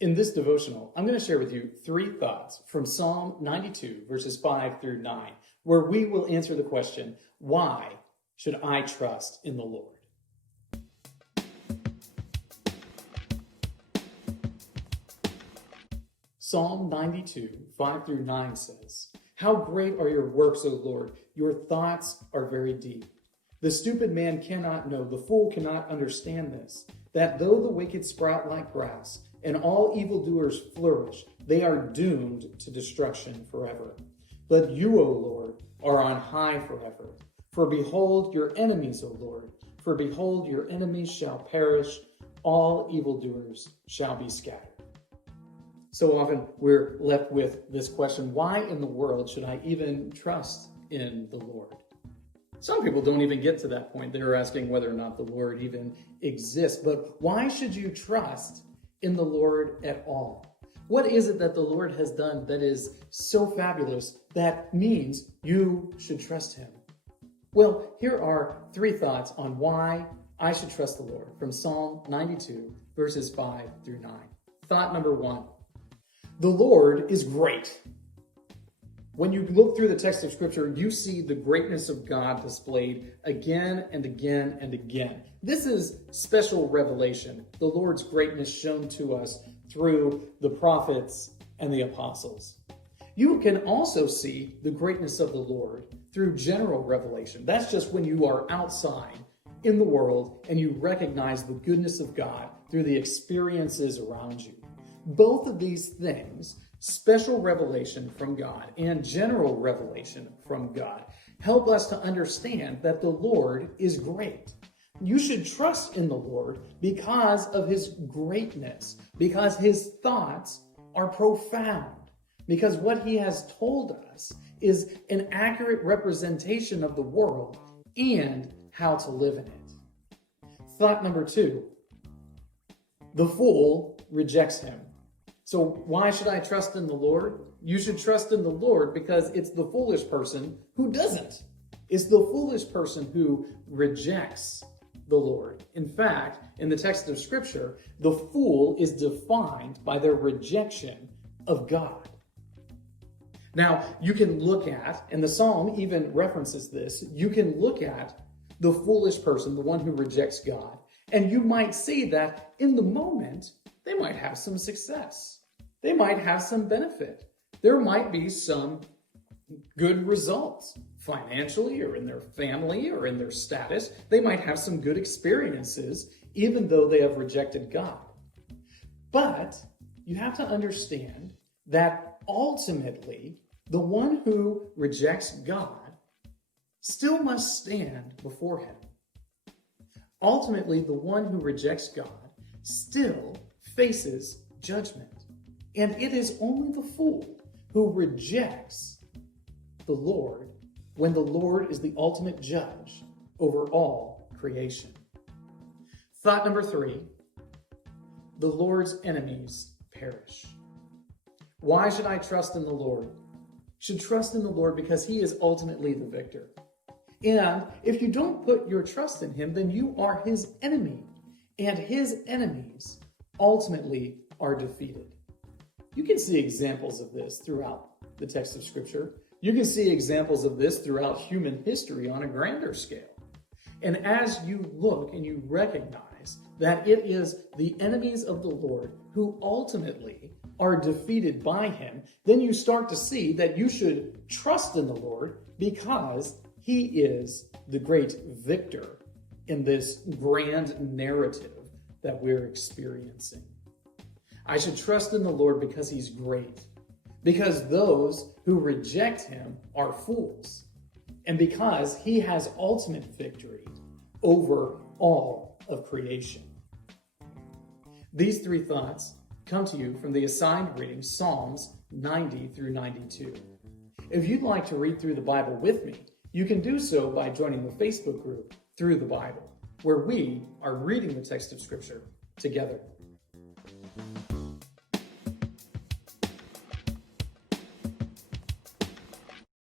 In this devotional, I'm going to share with you 3 thoughts from Psalm 92, verses 5 through 9, where we will answer the question, why should I trust in the Lord? Psalm 92, 5 through 9 says, "How great are your works, O Lord! Your thoughts are very deep. The stupid man cannot know, the fool cannot understand this, that though the wicked sprout like grass, and all evildoers flourish, they are doomed to destruction forever. But you, O Lord, are on high forever. For behold your enemies, O Lord, for behold your enemies shall perish, all evildoers shall be scattered." So often we're left with this question, why in the world should I even trust in the Lord? Some people don't even get to that point. They're asking whether or not the Lord even exists. But why should you trust in the Lord at all? What is it that the Lord has done that is so fabulous that means you should trust him? Well, here are 3 thoughts on why I should trust the Lord from Psalm 92, verses 5 through 9. Thought number 1, the Lord is great. When you look through the text of Scripture, you see the greatness of God displayed again and again and again. This is special revelation, the Lord's greatness shown to us through the prophets and the apostles. You can also see the greatness of the Lord through general revelation. That's just when you are outside in the world and you recognize the goodness of God through the experiences around you. Both of these things, special revelation from God and general revelation from God, help us to understand that the Lord is great. You should trust in the Lord because of his greatness, because his thoughts are profound, because what he has told us is an accurate representation of the world and how to live in it. Thought number 2, the fool rejects him. So why should I trust in the Lord? You should trust in the Lord because it's the foolish person who doesn't. It's the foolish person who rejects the Lord. In fact, in the text of Scripture, the fool is defined by their rejection of God. Now, you can look at, and the Psalm even references this, you can look at the foolish person, the one who rejects God, and you might see that in the moment, they might have some success. They might have some benefit. There might be some good results financially or in their family or in their status. They might have some good experiences even though they have rejected God. But you have to understand that ultimately the one who rejects God still must stand before him. Ultimately, the one who rejects God still faces judgment. And it is only the fool who rejects the Lord when the Lord is the ultimate judge over all creation. Thought number 3, the Lord's enemies perish. Why should I trust in the Lord? You should trust in the Lord because he is ultimately the victor. And if you don't put your trust in him, then you are his enemy. And his enemies ultimately are defeated. You can see examples of this throughout the text of Scripture. You can see examples of this throughout human history on a grander scale. And as you look and you recognize that it is the enemies of the Lord who ultimately are defeated by him, then you start to see that you should trust in the Lord because he is the great victor in this grand narrative that we're experiencing. I should trust in the Lord because he's great, because those who reject him are fools, and because he has ultimate victory over all of creation. These 3 thoughts come to you from the assigned reading, Psalms 90 through 92. If you'd like to read through the Bible with me, you can do so by joining the Facebook group Through the Bible, where we are reading the text of Scripture together.